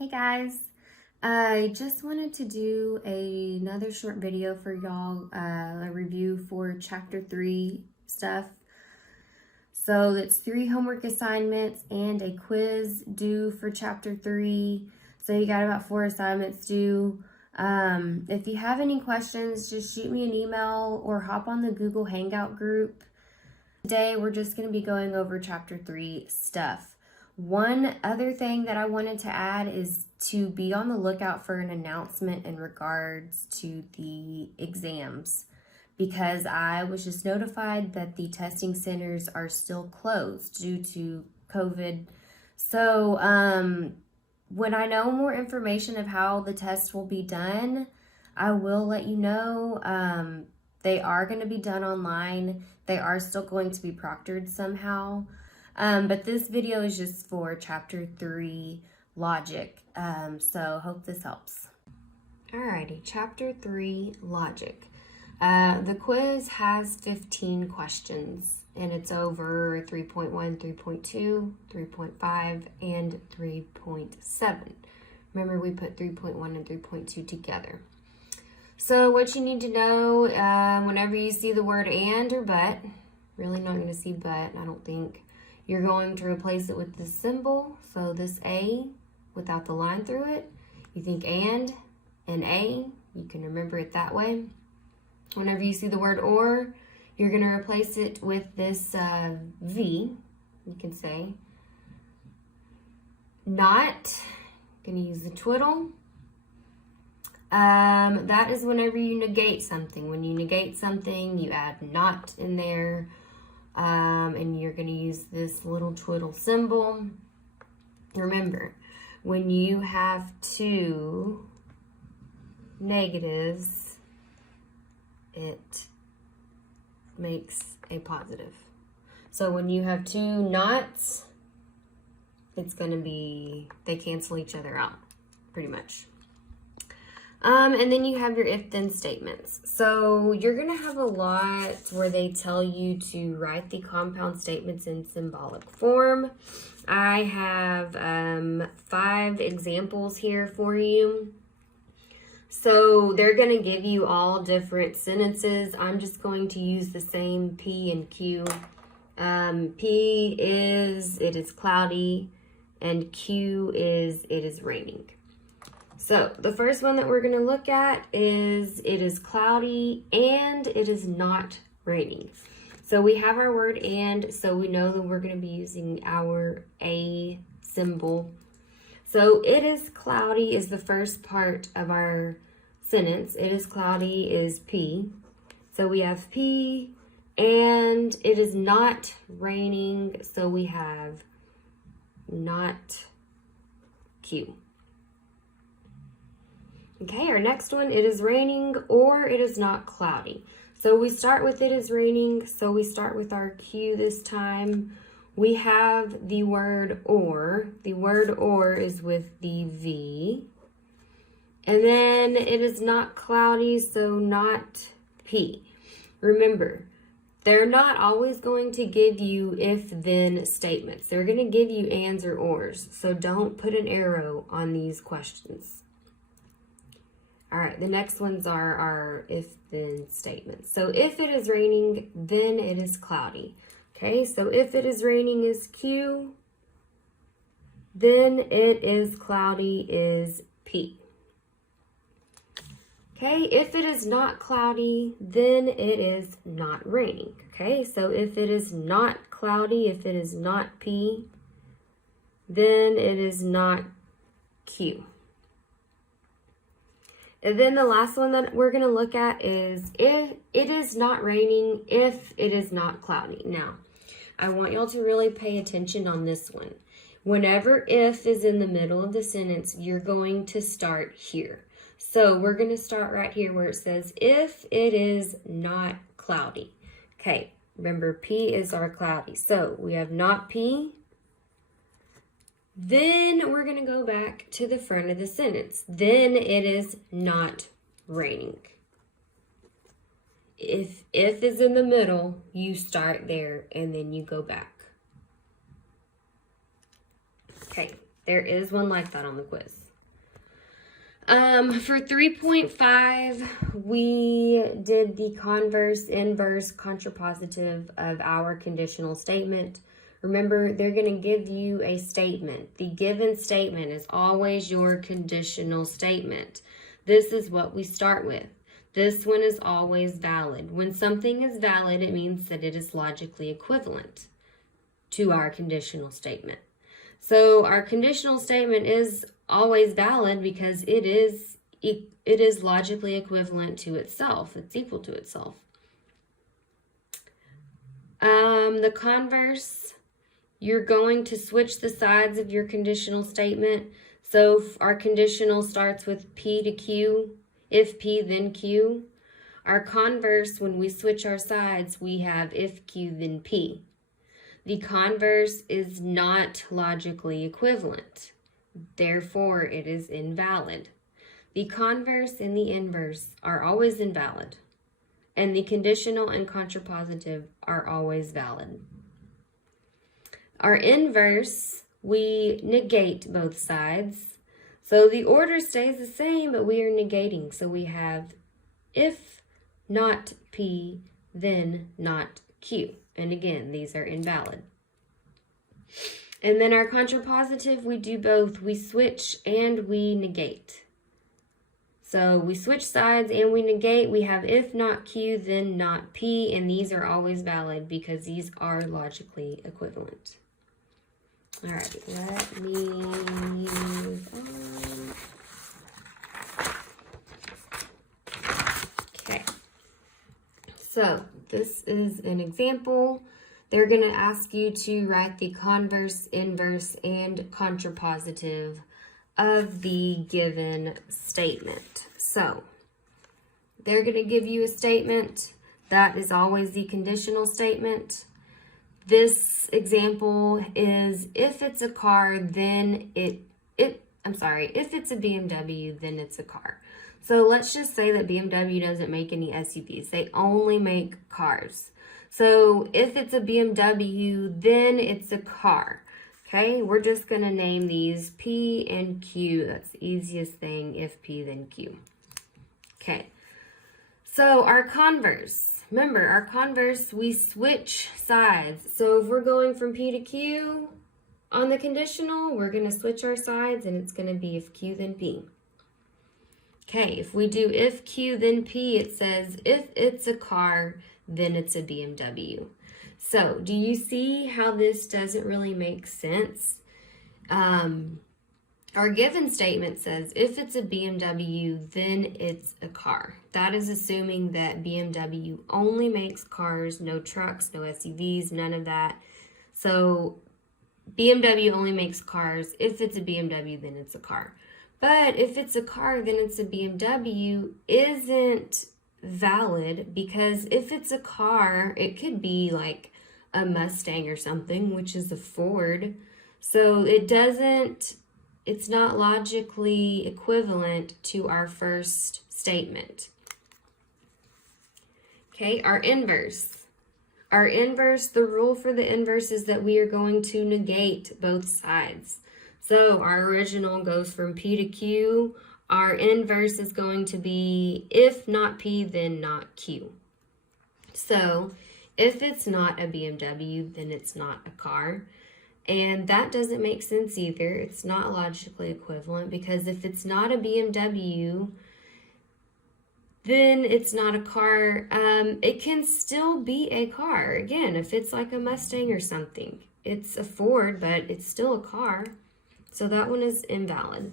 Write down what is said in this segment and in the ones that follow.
Hey guys, I just wanted to do another short video for y'all, a review for chapter 3 stuff. So it's 3 homework assignments and a quiz due for chapter 3. So you got about 4 assignments due. If you have any questions, just shoot me an email or hop on the Google Hangout group. Today we're just going to be going over chapter 3 stuff. One other thing that I wanted to add is to be on the lookout for an announcement in regards to the exams, because I was just notified that the testing centers are still closed due to COVID. So when I know more information of how the tests will be done, I will let you know. They are going to be done online. They are still going to be proctored somehow. But this video is just for chapter 3 logic. So hope this helps. Alrighty, chapter 3 logic. The quiz has 15 questions and it's over 3.1, 3.2, 3.5, and 3.7. Remember, we put 3.1 and 3.2 together. So what you need to know, whenever you see the word and or but, really not going to see but, I don't think, you're going to replace it with this symbol. So this A without the line through it, you think and A, you can remember it that way. Whenever you see the word or, you're going to replace it with this V, you can say. Not, going to use the twiddle. That is whenever you negate something. When you negate something, you add not in there. And you're going to use this little twiddle symbol. Remember, when you have 2 negatives, it makes a positive. So when you have 2 nots, it's going to be, they cancel each other out, pretty much. And then you have your if-then statements. So you're going to have a lot where they tell you to write the compound statements in symbolic form. I have 5 examples here for you. So they're going to give you all different sentences. I'm just going to use the same P and Q. P is, it is cloudy, and Q is, it is raining. So the first one that we're going to look at is it is cloudy and it is not raining. So we have our word and, so we know that we're going to be using our A symbol. So it is cloudy is the first part of our sentence. It is cloudy is P. So we have P, and it is not raining. So we have not Q. Okay, our next one, it is raining or it is not cloudy. So we start with it is raining, so we start with our Q this time. We have the word or. The word or is with the V. And then it is not cloudy, so not P. Remember, they're not always going to give you if-then statements. They're going to give you ands or ors, so don't put an arrow on these questions. All right, the next ones are our if-then statements. So if it is raining, then it is cloudy. Okay, so if it is raining is Q, then it is cloudy is P. Okay, if it is not cloudy, then it is not raining. Okay, so if it is not cloudy, if it is not P, then it is not Q. And then the last one that we're going to look at is if it is not raining, if it is not cloudy. Now, I want y'all to really pay attention on this one. Whenever if is in the middle of the sentence, you're going to start here. So we're going to start right here where it says, if it is not cloudy. Okay, remember P is our cloudy. So we have not P. Then we're going to go back to the front of the sentence. Then it is not raining. If is in the middle, you start there and then you go back. Okay, there is one like that on the quiz. For 3.5, we did the converse, inverse, contrapositive of our conditional statement. Remember, they're going to give you a statement. The given statement is always your conditional statement. This is what we start with. This one is always valid. When something is valid, it means that it is logically equivalent to our conditional statement. So our conditional statement is always valid because it is logically equivalent to itself. It's equal to itself. The converse, you're going to switch the sides of your conditional statement. So our conditional starts with P to Q. If P, then Q. Our converse, when we switch our sides, we have if Q, then P. The converse is not logically equivalent. Therefore, it is invalid. The converse and the inverse are always invalid. And the conditional and contrapositive are always valid. Our inverse, we negate both sides. So the order stays the same, but we are negating. So we have if not P, then not Q. And again, these are invalid. And then our contrapositive, we do both. We switch and we negate. So we switch sides and we negate. We have if not Q, then not P. And these are always valid because these are logically equivalent. All right, let me move on. Okay. So this is an example. They're going to ask you to write the converse, inverse, and contrapositive of the given statement. So they're going to give you a statement that is always the conditional statement. This example is if it's a car, then if it's a BMW, then it's a car. So let's just say that BMW doesn't make any SUVs. They only make cars. So if it's a BMW, then it's a car. Okay, we're just going to name these P and Q. That's the easiest thing, if P, then Q. Okay, so our converse. Remember, our converse, we switch sides. So if we're going from P to Q on the conditional, we're going to switch our sides, and it's going to be if Q, then P. Okay, if we do if Q, then P, it says if it's a car, then it's a BMW. So do you see how this doesn't really make sense? Our given statement says if it's a BMW, then it's a car. That is assuming that BMW only makes cars, no trucks, no SUVs, none of that. So BMW only makes cars. If it's a BMW, then it's a car. But if it's a car, then it's a BMW isn't valid, because if it's a car, it could be like a Mustang or something, which is a Ford. So it's not logically equivalent to our first statement. Okay, our inverse. Our inverse, the rule for the inverse is that we are going to negate both sides. So our original goes from P to Q. Our inverse is going to be if not P, then not Q. So if it's not a BMW, then it's not a car. And that doesn't make sense either. It's not logically equivalent, because if it's not a BMW, then it's not a car. It can still be a car. Again, if it's like a Mustang or something, it's a Ford, but it's still a car. So that one is invalid.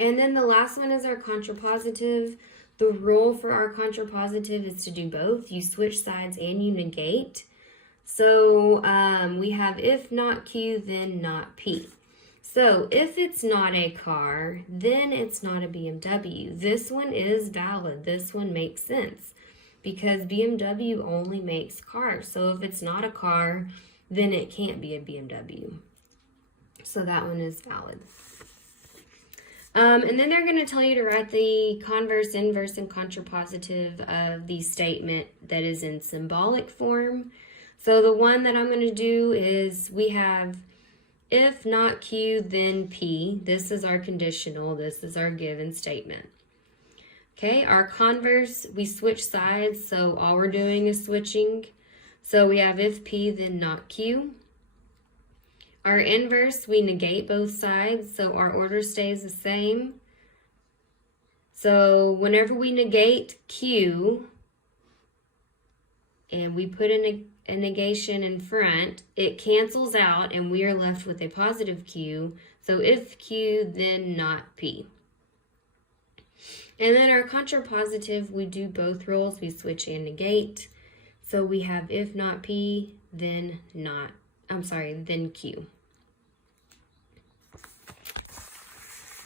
And then the last one is our contrapositive. The rule for our contrapositive is to do both. You switch sides and you negate. So we have if not Q, then not P. So if it's not a car, then it's not a BMW. This one is valid. This one makes sense because BMW only makes cars. So if it's not a car, then it can't be a BMW. So that one is valid. And then they're going to tell you to write the converse, inverse, and contrapositive of the statement that is in symbolic form. So the one that I'm going to do is we have if not Q, then P. This is our conditional. This is our given statement. Okay, our converse, we switch sides, so all we're doing is switching. So we have if P, then not Q. Our inverse, we negate both sides, so our order stays the same. So whenever we negate Q, and we put in a negation in front, it cancels out and we are left with a positive Q. So if Q, then not P. And then our contrapositive, we do both rules. We switch and negate. So we have if not P, then then Q.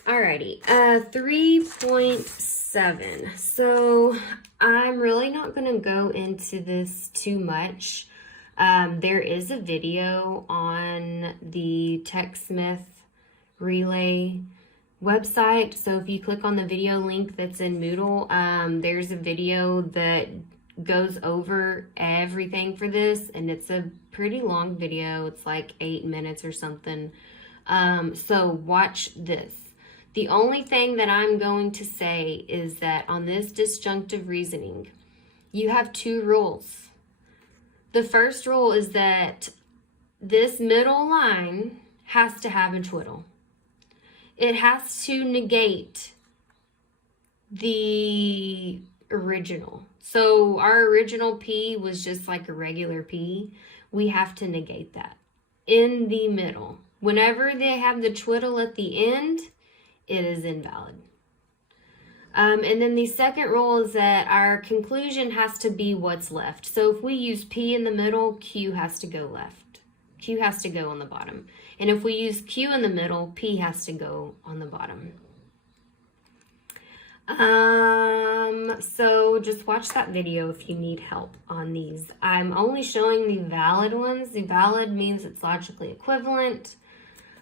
Alrighty, 3.7. So I'm really not going to go into this too much. There is a video on the TechSmith Relay website. So if you click on the video link that's in Moodle, there's a video that goes over everything for this, and it's a pretty long video. It's like 8 minutes or something. So watch this. The only thing that I'm going to say is that on this disjunctive reasoning, you have 2 rules. The first rule is that this middle line has to have a twiddle. It has to negate the original. So our original P was just like a regular P. We have to negate that in the middle. Whenever they have the twiddle at the end, it is invalid. And then the second rule is that our conclusion has to be what's left. So if we use P in the middle, Q has to go left. Q has to go on the bottom. And if we use Q in the middle, P has to go on the bottom. So just watch that video if you need help on these. I'm only showing the valid ones. The valid means it's logically equivalent.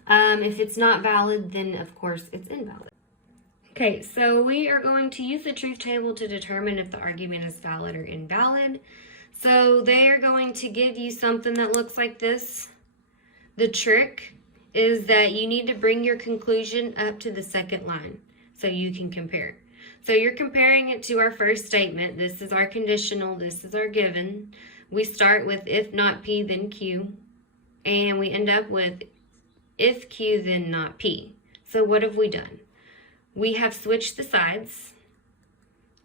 If it's not valid, then of course it's invalid. Okay, so we are going to use the truth table to determine if the argument is valid or invalid. So they are going to give you something that looks like this. The trick is that you need to bring your conclusion up to the second line so you can compare. So you're comparing it to our first statement. This is our conditional, this is our given. We start with if not P, then Q. And we end up with if Q, then not P. So what have we done? We have switched the sides,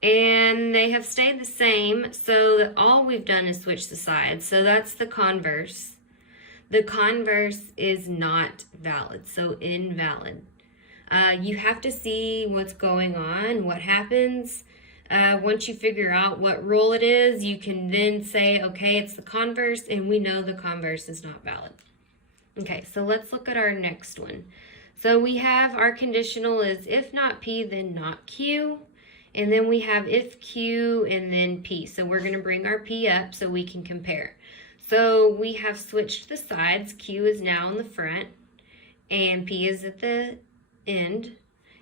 and they have stayed the same, so that all we've done is switch the sides. So that's the converse. The converse is not valid, so invalid. You have to see what's going on, what happens. Once you figure out what rule it is, you can then say, okay, it's the converse, and we know the converse is not valid. Okay, so let's look at our next one. So we have our conditional is if not P, then not Q. And then we have if Q and then P. So we're going to bring our P up so we can compare. So we have switched the sides. Q is now in the front and P is at the end.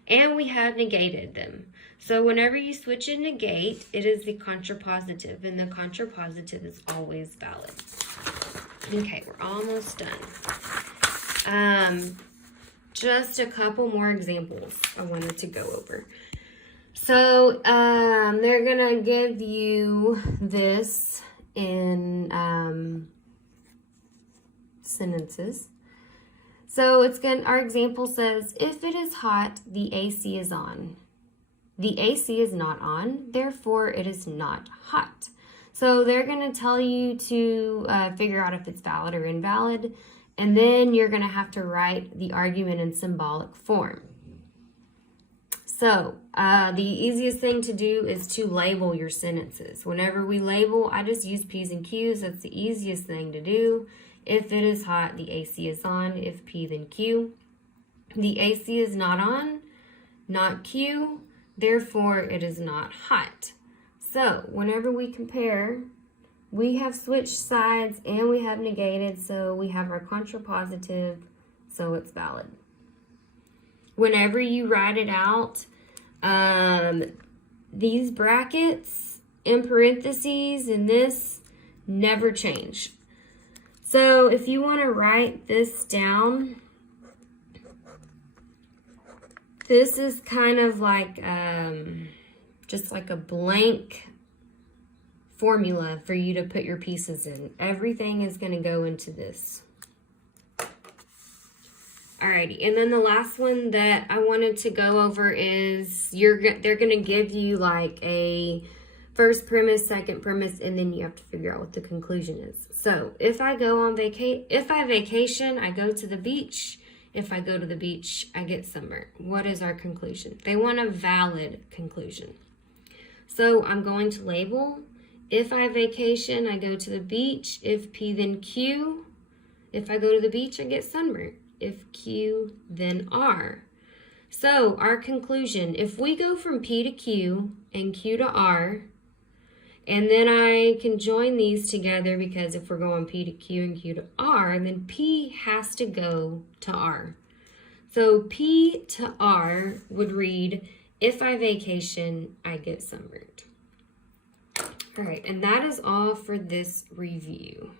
And we have negated them. So whenever you switch and negate, it is the contrapositive. And the contrapositive is always valid. Okay, we're almost done. Just a couple more examples I wanted to go over. So they're gonna give you this in sentences. So our example says, if it is hot, the AC is on. The AC is not on, therefore it is not hot. So they're gonna tell you to figure out if it's valid or invalid. And then you're going to have to write the argument in symbolic form. So the easiest thing to do is to label your sentences. Whenever we label, I just use P's and Q's. That's the easiest thing to do. If it is hot, the AC is on. If P, then Q. The AC is not on, not Q. Therefore, it is not hot. So whenever we compare, we have switched sides and we have negated, so we have our contrapositive, so it's valid. Whenever you write it out, these brackets in parentheses and this never change. So if you want to write this down, This is kind of like just like a blank formula for you to put your pieces in. Everything is going to go into this. Alrighty, and then the last one that I wanted to go over is they're going to give you like a first premise, second premise, and then you have to figure out what the conclusion is. So if I go on vacation, I go to the beach. If I go to the beach, I get sunburned. What is our conclusion? They want a valid conclusion. So I'm going to label. If I vacation, I go to the beach. If P, then Q. If I go to the beach, I get sunburned. If Q, then R. So our conclusion, if we go from P to Q and Q to R, and then I can join these together because if we're going P to Q and Q to R, then P has to go to R. So P to R would read, if I vacation, I get sunburned. All right, and that is all for this review.